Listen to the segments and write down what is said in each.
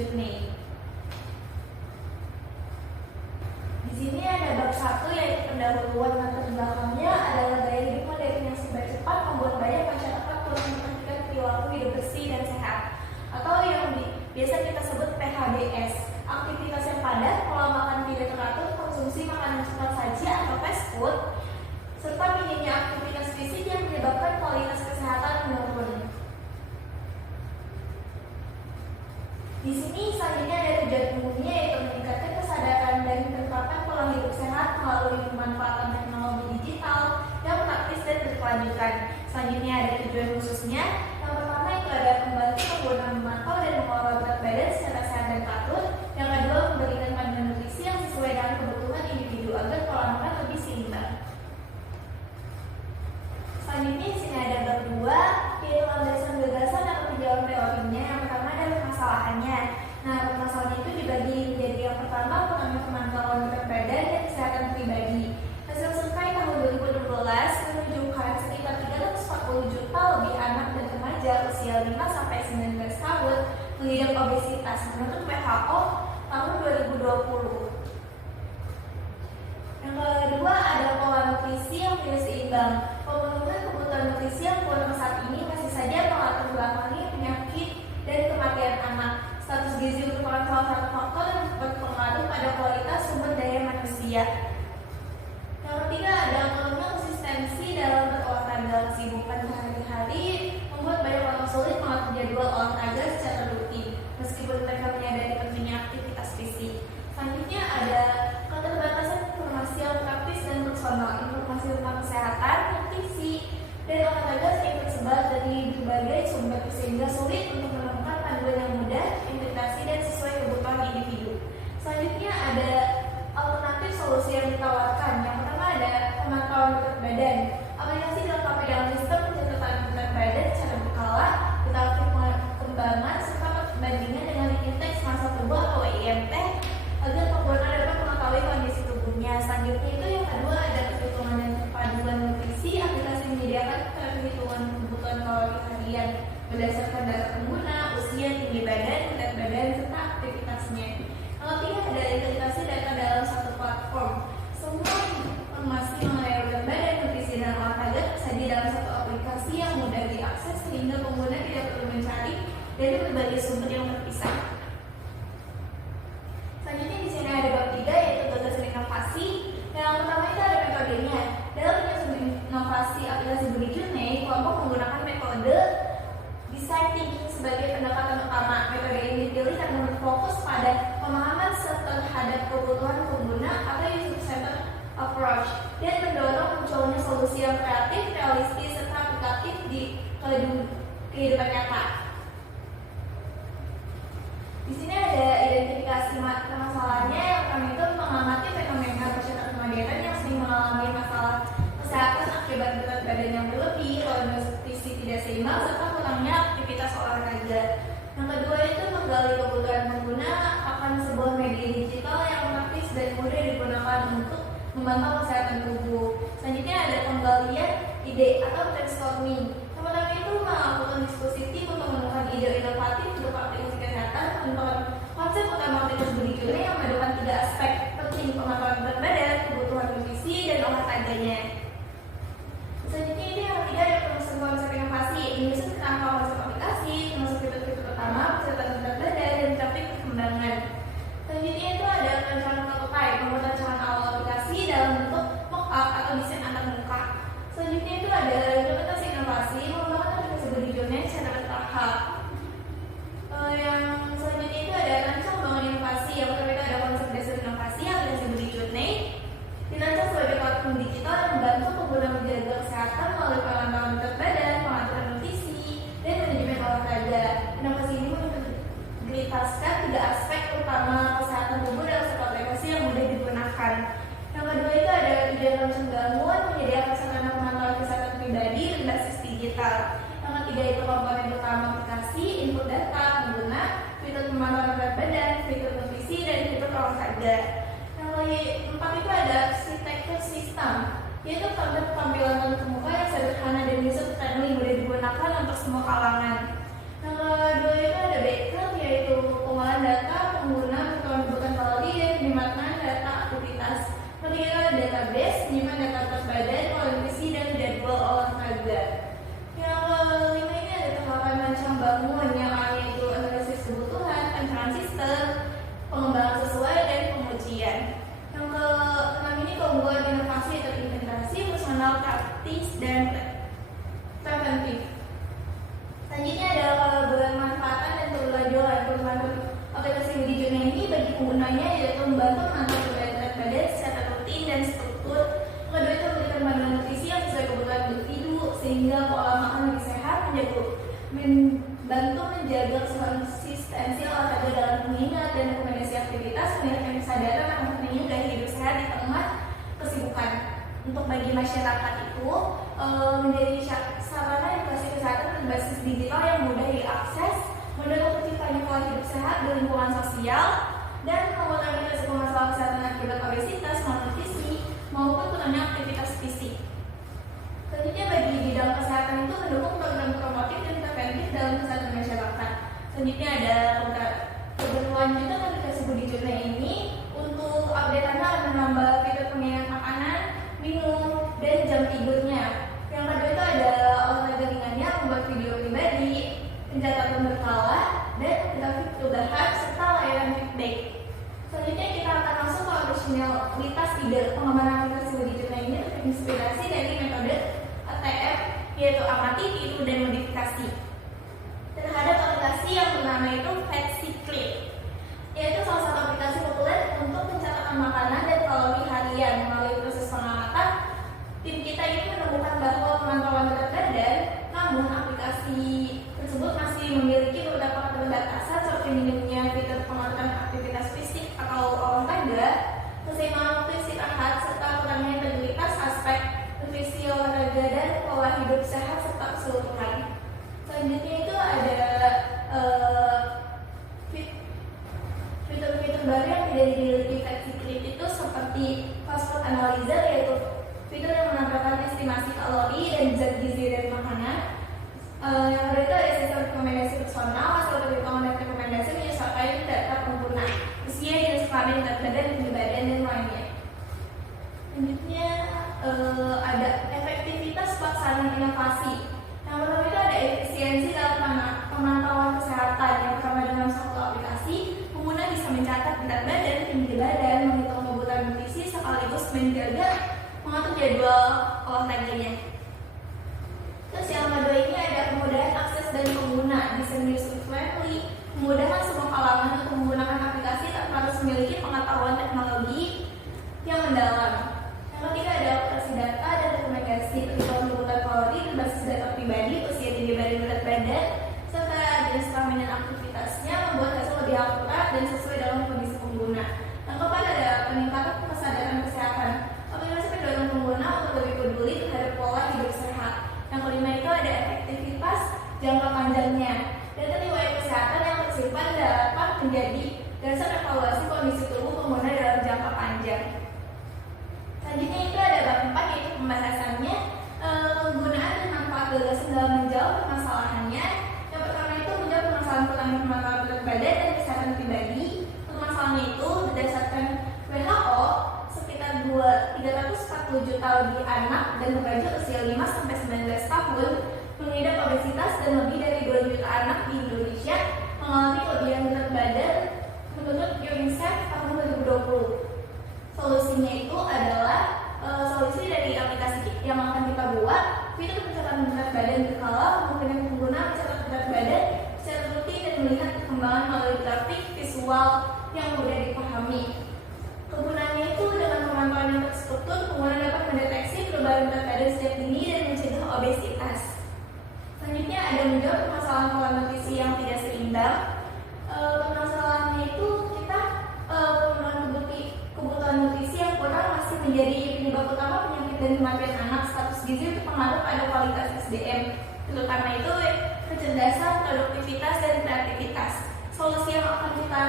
Journey. Di sini ada bab 1 yaitu pendahuluan. Latar belakangnya adalah gaya hidup modern yang serba cepat membuat banyak masyarakat kurang memperhatikan perilaku hidup bersih dan sehat, atau yang biasa kita sebut PHBS. Aktivitas yang padat, pola makan tidak teratur, konsumsi makanan cepat saji atau fast food, serta minimnya aktivitas fisik yang menyebabkan kualitas kesehatan menurun. Di sini selanjutnya ada tujuan umumnya yaitu meningkatkan kesadaran dan penerapan pola hidup sehat melalui pemanfaatan teknologi digital yang praktis dan berkelanjutan. Selanjutnya ada tujuan khususnya. Yang pertama itu ada membantu pengguna memantau dan mengelola berat badan secara sehat dan teratur. Yang kedua memberikan panduan nutrisi yang sesuai dengan kebutuhan individu agar pola makan lebih seimbang. Selanjutnya di sini ada bab 2 yaitu landasan gagasan dan penjauhan teorinya. Yang pertama adalah permasalahannya. Nah, permasalahannya itu dibagi menjadi yang pertama pemantauan berat badan dan kesehatan pribadi. Hasil survei tahun 2016 menunjukkan sekitar 340 juta lebih anak dan remaja usia 5-19 tahun mengidap obesitas menurut WHO tahun 2020. Yang kedua ada pola nutrisi yang tidak seimbang. Pemenuhan kebutuhan nutrisi yang kurang saat ini masih saja melatar belakangi penyakit dan kematian anak. Status gizi merupakan salah satu faktor yang berpengaruh pada kualitas sumber daya manusia. Yang ketiga ada kurangnya konsistensi dalam berolahraga. Kesibukan sehari-hari membuat banyak orang sulit mengatur jadwal olahraga secara rutin, meskipun mereka menyadari pentingnya aktivitas fisik. Selanjutnya ada keterbatasan informasi yang praktis dan personal. Informasi tentang kesehatan, nutrisi, dan olahraga sering tersebar dari berbagai sumber sehingga sulit untuk menemukan panduan yang mudah, integrasi, dan sesuai kebutuhan individu. Selanjutnya ada alternatif solusi yang ditawarkan. Yang pertama ada pemantauan berat badan. Aplikasi dilengkapi dengan sistem pencatatan berat badan secara berkala, grafik perkembangan, serta perbandingan dengan indeks massa tubuh atau IMT agar pengguna dapat mengetahui kondisi tubuhnya. Selanjutnya itu yang kedua ada perhitungan dan perpaduan nutrisi. Aplikasi menyediakan perhitungan kebutuhan kalori harian berdasarkan data pengguna, usia, tinggi badan, berat badan, serta aktivitasnya. Yang ketiga ada integrasi data dalam satu platform. Semua informasi mengenai berat badan, nutrisi, dan olahraga tersedia dalam satu aplikasi yang mudah diakses sehingga pengguna tidak perlu mencari dari berbagai sumber yang terpisah. Selanjutnya di sini ada bab 3 yaitu gagasan inovasi. Yang pertama itu ada metodenya. Dalam menyusun inovasi aplikasi Budi Journey, kelompok menggunakan metode design thinking sebagai pendekatan utama. Metode ini dipilih karena berfokus pada pemahaman terhadap kebutuhan pengguna atau user-centered approach dan mendorong munculnya solusi yang kreatif, realistis, serta aplikatif di kehidupan nyata. Di sini ada identifikasi permasalahannya. Yang pertama itu mengamati fenomena masyarakat modern yang sering mengalami masalah kesehatan akibat berat badan yang berlebih, pola nutrisi tidak seimbang, serta kurangnya aktivitas olahraga. Yang kedua itu menggali kebutuhan pengguna akan sebuah media digital yang praktis dan mudah digunakan untuk memantau kesehatan tubuh. Selanjutnya ada penggalian ide atau brainstorming. Yang pertama itu melakukan diskusi tim untuk menemukan ide inovatif untuk aplikasi kesehatan. Konsep utama aplikasi Budi Journey yang memadukan 3 aspek penting: pemantauan berat badan, kebutuhan nutrisi, dan olahraganya. Selanjutnya ini yang ketiga ada penulisan konsep inovasi. Menyusun kerangka konsep aplikasi, termasuk fitur-fitur utama, pencatatan berat badan, dan grafik perkembangan. Selanjutnya itu ada perencanaan prototype, membuat rancangan awal aplikasi dalam bentuk mock-up atau desain antar muka. Selanjutnya itu ada implementasi inovasi, mengembangkan aplikasi Budi Journey secara bertahap. Yang selanjutnya itu ada rancang bangun inovasi. Yang pertama itu ada konsep dasar inovasi aplikasi Budi Journey dirancang sebagai platform digital yang membantu pengguna menjaga kesehatan melalui pemantauan berat badan, pengaturan nutrisi, dan manajemen olahraga. Inovasi ini mengintegrasikan 3 aspek utama kesehatan tubuh dalam satu aplikasi yang mudah digunakan. Yang kedua itu ada tujuan langsung bangun, menyediakan sarana pemantauan kesehatan pribadi berbasis digital. Yang ketiga itu komponen utama aplikasi, input data pengguna, fitur pemantauan berat badan, fitur nutrisi, dan fitur olahraga. Yang keempat itu ada arsitektur sistem, yaitu konsep tampilan terbuka yang sederhana dan user friendly, mudah digunakan untuk semua kalangan. Yang kedua itu ada background, yaitu pengolahan data gunanya yaitu membantu mengatur perbedaan berat badan secara rutin dan struktur. Yang kedua itu memberikan panduan nutrisi yang sesuai kebutuhan individu sehingga pola makan lebih sehat, membantu menjaga konsistensi olahraga dalam mengingat dan rekomendasi aktivitas, meningkatkan kesadaran akan pentingnya gaya hidup sehat di tengah kesibukan. Untuk bagi masyarakat itu menjadi sarana edukasi kesehatan berbasis digital yang mudah diakses, mendukung terciptanya pola hidup sehat di lingkungan sosial, dan mengurangi risiko masalah kesehatan akibat obesitas, malnutrisi, maupun kurangnya aktivitas fisik. Selanjutnya bagi bidang kesehatan itu mendukung program promotif dan preventif dalam kesehatan masyarakat. Selanjutnya ada keberlanjutan aplikasi Budi Jurnal ini. Untuk update-nya akan menambah fitur pemilihan makanan, minum, dan jam tidurnya. Yang kedua itu ada olahraga ringannya, membuat video pribadi, pencatatan berkala, dan grafik perubahan serta layanan feedback. Selanjutnya kita akan masuk ke operasionalitas ide. Pengembangan aplikasi Budi Jurnal ini terinspirasi dari metode ATM, yaitu amati, tiru, dan modifikasi terhadap aplikasi yang bernama itu FatsiClick, yaitu salah satu aplikasi populer untuk pencatatan makanan dan kalori harian. Melalui proses pengamatan, tim kita ini menemukan bahwa pemantauan berat badan, namun aplikasi tersebut masih memiliki beberapa keterbatasan seperti minimnya fitur pengamatan aktivitas fisik atau olahraga, keseimbangan waktu istirahat, serta kurangnya integritas aspek nutrisi, olahraga, dan pola hidup sehat serta keseluruhan. Selanjutnya itu ada fitur-fitur baru yang tidak dimiliki FatsiClick itu seperti fast food analyzer, yaitu fitur yang menampilkan estimasi kalori dan zat gizi dari makanan. Yang kedua itu ada sistem rekomendasi personal, hasil perhitungan dan rekomendasi menyesuaikan data pengguna, usia, jenis kelamin, berat badan, tinggi badan, dan lainnya. Selanjutnya ada efektivitas pelaksanaan inovasi. Yang pertama itu ada efisiensi dalam pemantauan kesehatan. Yang pertama, dengan satu aplikasi, pengguna bisa mencatat berat badan, tinggi badan, menghitung kebutuhan nutrisi, sekaligus menjaga mengatur jadwal olahraganya. Terus yang kedua ini ada kemudahan akses dari pengguna, desain user friendly, memudahkan semua kalangan untuk menggunakan aplikasi tanpa harus memiliki pengetahuan teknologi yang mendalam. Yang ketiga ada operasi data dan rekomendasi perhitungan kebutuhan kalori berbasis data pribadi, usia, tinggi badan, berat badan, serta jenis kelamin dan aktivitasnya, membuat hasil lebih akurat dan sesuai dalam kondisi pengguna. Yang keempat ada peningkatan kesadaran kesehatan, aplikasi pendorong pengguna untuk lebih peduli terhadap pola hidup sehat. Yang kelima itu ada efektivitas jangka panjangnya, data riwayat kesehatan yang tersimpan dapat menjadi dasar evaluasi kondisi tubuh pengguna dalam jangka panjang. Selanjutnya itu ada bab 4, yaitu pembahasannya, penggunaan dan manfaat gagasan dalam menjawab permasalahannya. Yang pertama itu menjawab permasalahan kurangnya pemantauan berat badan dan kesehatan pribadi. Permasalahannya itu berdasarkan WHO sekitar 340 juta lebih anak dan remaja usia 5-19 tahun mengidap obesitas dan lebih dari 2 juta anak di Indonesia mengalami kelebihan berat badan menurut UNICEF tahun 2020. Solusinya itu adalah solusi dari aplikasi yang akan kita buat, fitur pencatatan berat badan berkala, memungkinkan pengguna mencatat berat badan secara rutin dan melihat perkembangan melalui grafik visual yang mudah dipahami. Kegunaannya itu dengan pemantauan yang terstruktur, pengguna dapat mendeteksi perubahan berat badan sejak dini dan mencegah obesitas. Selanjutnya ada menjawab permasalahan pola nutrisi yang tidak seimbang. Permasalahannya itu kita kebutuhan nutrisi yang kurang masih menjadi penyebab utama penyakit dan kematian anak. Status gizi itu pengaruh pada kualitas SDM, terutama itu kecerdasan, produktivitas, dan kreativitas. Solusi yang akan kita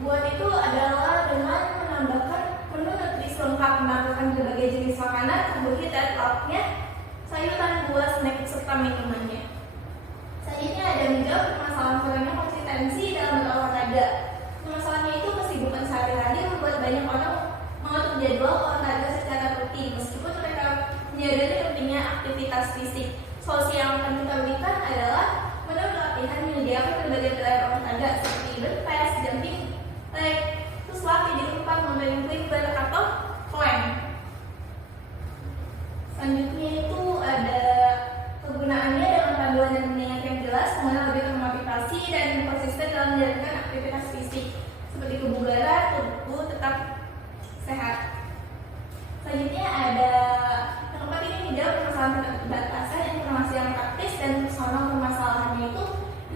buat itu adalah dengan menambahkan menu nutrisi lengkap, menampilkan berbagai jenis makanan, karbohidrat, lauknya, sayuran, buah, snack, serta minumannya. Selanjutnya ada menjawab permasalahan kurangnya konsistensi dalam berolahraga. Permasalahannya itu kesibukan sehari-hari membuat banyak orang mengatur jadwal olahraga secara rutin meskipun mereka menyadari pentingnya aktivitas fisik. Solusi yang akan kita berikan adalah menu latihan menyediakan berbagai gerakan olahraga seperti berpes, jumping leg, terus lari di tempat, mountain climber, atau plank. Selanjutnya itu ada kegunaannya dengan panduan dan pengingat yang jelas, pengguna lebih termotivasi dan konsisten dalam menjalankan aktivitas fisik. seperti kebugaran, tubuh tetap sehat. Selanjutnya ada yang keempat, ini menjawab permasalahan keterbatasan informasi yang praktis dan personal. Permasalahannya itu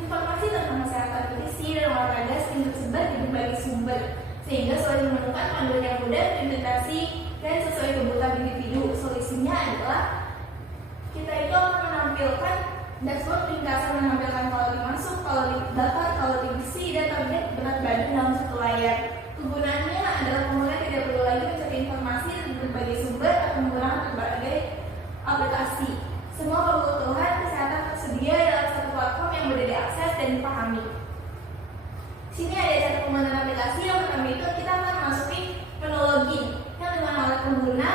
informasi tentang kesehatan nutrisi dan olahraga sering tersebar di berbagai sumber, sehingga sulit menemukan panduan yang mudah terintegrasi dan sesuai kebutuhan individu. Solusinya adalah kita itu akan menampilkan dashboard ringkasan menampilkan kalori masuk, kalori bakar, kalori gizi, dan target berat badan dalam satu layar. Kegunaannya adalah pengguna tidak perlu lagi mencari informasi dari berbagai sumber atau menggunakan berbagai aplikasi. Semua kebutuhan kesehatan tersedia dalam satu platform yang mudah diakses dan dipahami. Sini ada cara penggunaan aplikasi. Yang pertama itu kita akan masukin menu login yang dengan oleh pengguna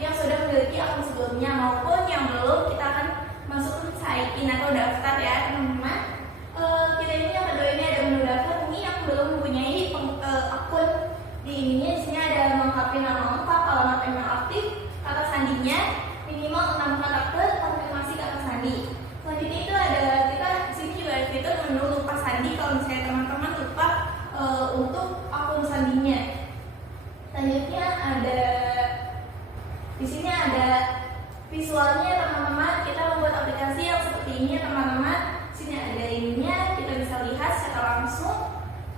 yang sudah memiliki akun sebelumnya maupun yang belum, kita akan masuk ke sign in atau daftar ya teman-teman. Kita ini yang kedua ini ada menu daftar. Ini yang belum mempunyai akun di ininya, di sini ada melengkapi nama lengkap, alamat email aktif, kata sandinya minimal 6 karakter, konfirmasi kata sandi. Selanjutnya itu ada kita di sini juga ada fitur menu lupa sandi kalau misalnya teman-teman lupa untuk akun sandinya. Selanjutnya ada di sini ada visualnya teman-teman. Kita membuat aplikasi yang seperti ini ya teman-teman. Sini ada ininya, kita bisa lihat secara langsung.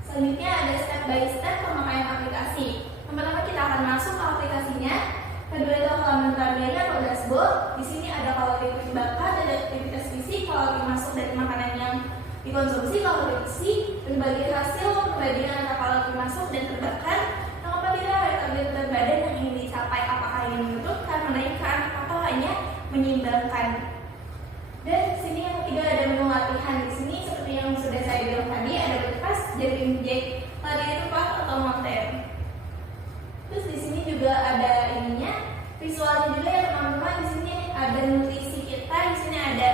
Selanjutnya ada step by step pemakaian aplikasi. Pertama kita akan masuk ke aplikasinya. Kedua itu halaman pertama atau dashboard. Di sini ada kalori terbakar, ada aktivitas fisik, kalori masuk dari makanan yang dikonsumsi, kalori gizi, berbagai hasil perbandingan antara kalori masuk dan terbakar. Yang keempat itu ada target berat badan yang ingin dicapai, apakah ingin menurunkan, menaikkan, atau hanya menyeimbangkan. Dan di sini yang ketiga ada menu latihan. Di sini seperti yang sudah saya bilang tadi, ada breakfast, jumping jack, lari cepat atau mountain. Terus di sini juga ada ininya, visualnya juga ya teman-teman. Di sini ada nutrisi kita, di sini ada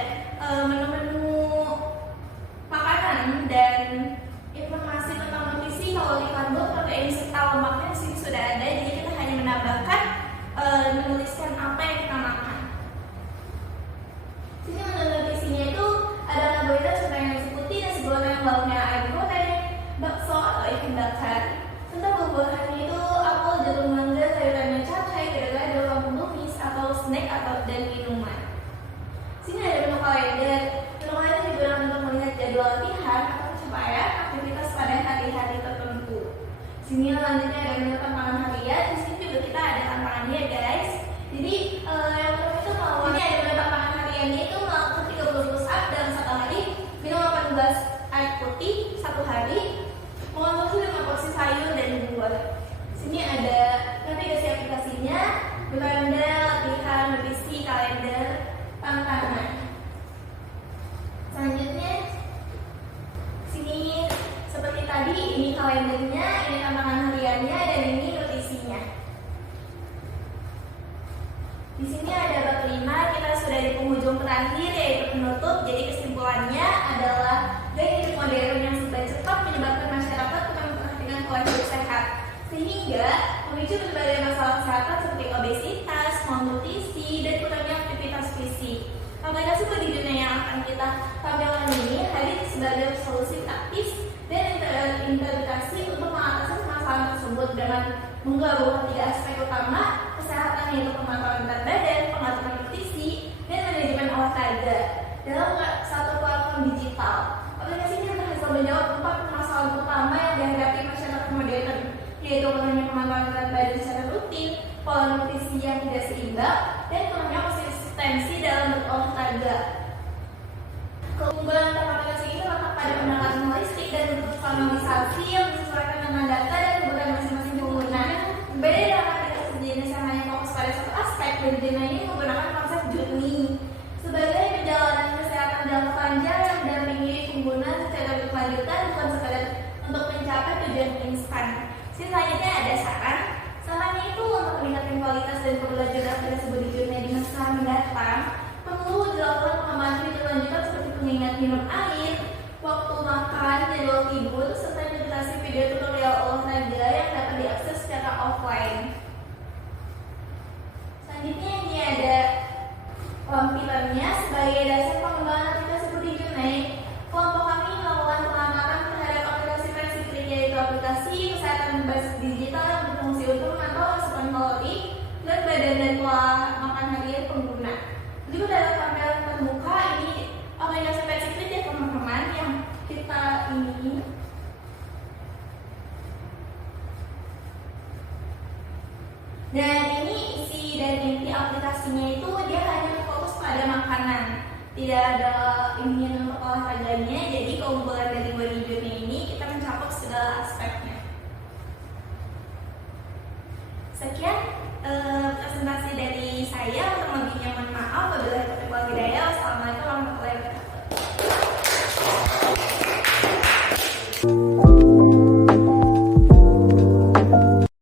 menu-menu makanan dan informasi tentang nutrisi, kalori, karbo, protein serta lemaknya di sini sudah ada. Jadi kita hanya menambahkan menuliskan apa yang kita makan. Sini menu nutrisinya itu ada karbohidrat seperti nasi putih, nasi goreng yang lauknya air goreng, bakso atau ikan bakar. Tentang buah-buahannya itu apel, jeruk, mangga, sayurannya capcay, gado-gado, lampung tumis atau snack atau dan minuman. Sini ada menu kalender. Menu kalender digunakan untuk melihat jadwal latihan atau pencapaian aktivitas pada hari-hari tertentu. Sini lanjutnya ada menu tantangan harian. Di sini juga kita ada tantangannya guys. Jadi yang pertama itu mau ini ada menu tantangan hariannya itu melakukan 30 push up dalam satu hari, minum 18 air putih satu hari, mengonsumsi 5 porsi sayur dan buah. Sini ada navigasi aplikasinya, beranda, latihan, nutrisi, kalender, tantangan. Selanjutnya sini seperti tadi, ini kalendernya, ini tantangan hariannya, dan ini nutrisinya. Di sini ada bab 5, kita sudah di penghujung terakhir yaitu penutup. Jadi kesimpulannya adalah gaya hidup modern yang serba cepat menyebabkan masyarakat bukan memperhatikan pola hidup sehat, sehingga memicu berbagai masalah kesehatan seperti obesitas, malnutrisi, dan kurangnya aktivitas fisik. Aplikasi Budijuna yang akan kita tampilkan ini hadir sebagai solusi praktis dan integrasi untuk mengatasi masalah tersebut dengan menggabungkan 3 aspek utama kesehatan, yaitu pemantauan berat badan, pengaturan nutrisi, dan manajemen olahraga dalam satu platform digital. Aplikasi ini berhasil menjawab 4 permasalahan utama yang dihadapi masyarakat modern, yaitu kurangnya pemantauan berat badan secara rutin, pola nutrisi yang tidak seimbang, dan kurangnya konsistensi dalam berolahraga. Keunggulan aplikasi ini terletak pada pendekatan holistik dan personalisasi yang disesuaikan dengan data dan kebutuhan masing-masing pengguna. Berbeda dengan aplikasi jenis yang hanya fokus pada satu aspek, Budijuna ini menggunakan konsep journey sebagai perjalanan kesehatan jangka panjang yang mendampingi pengguna secara berkelanjutan, bukan sekadar untuk mencapai tujuan instan. Selanjutnya ada saran. Sarannya itu untuk meningkatkan kualitas dan keberlanjutan aplikasi Budijuna di masa mendatang, perlu dilakukan pengembangan berkelanjutan seperti pengingat minum air, waktu makan, jadwal tidur, serta integrasi video tutorial olahraga yang dapat diakses secara offline. Selanjutnya ini ada lampirannya sebagai dasar pengembangan aplikasi Budijuna. Kelompok kami melakukan pengamatan terhadap aplikasi versi ketiga, yaitu aplikasi berbasis digital yang berfungsi untuk memantau asupan kalori berat badan dan pola makan harian pengguna. Juga dalam tampilan terbuka ini yang spesifik ya teman-teman yang kita ini. Dan ini isi dan inti aplikasinya itu dia hanya fokus pada makanan, tidak ada ingin untuk olahraganya. Jadi keunggulan dari Body Journey ini kita mencakup segala aspeknya. Sekian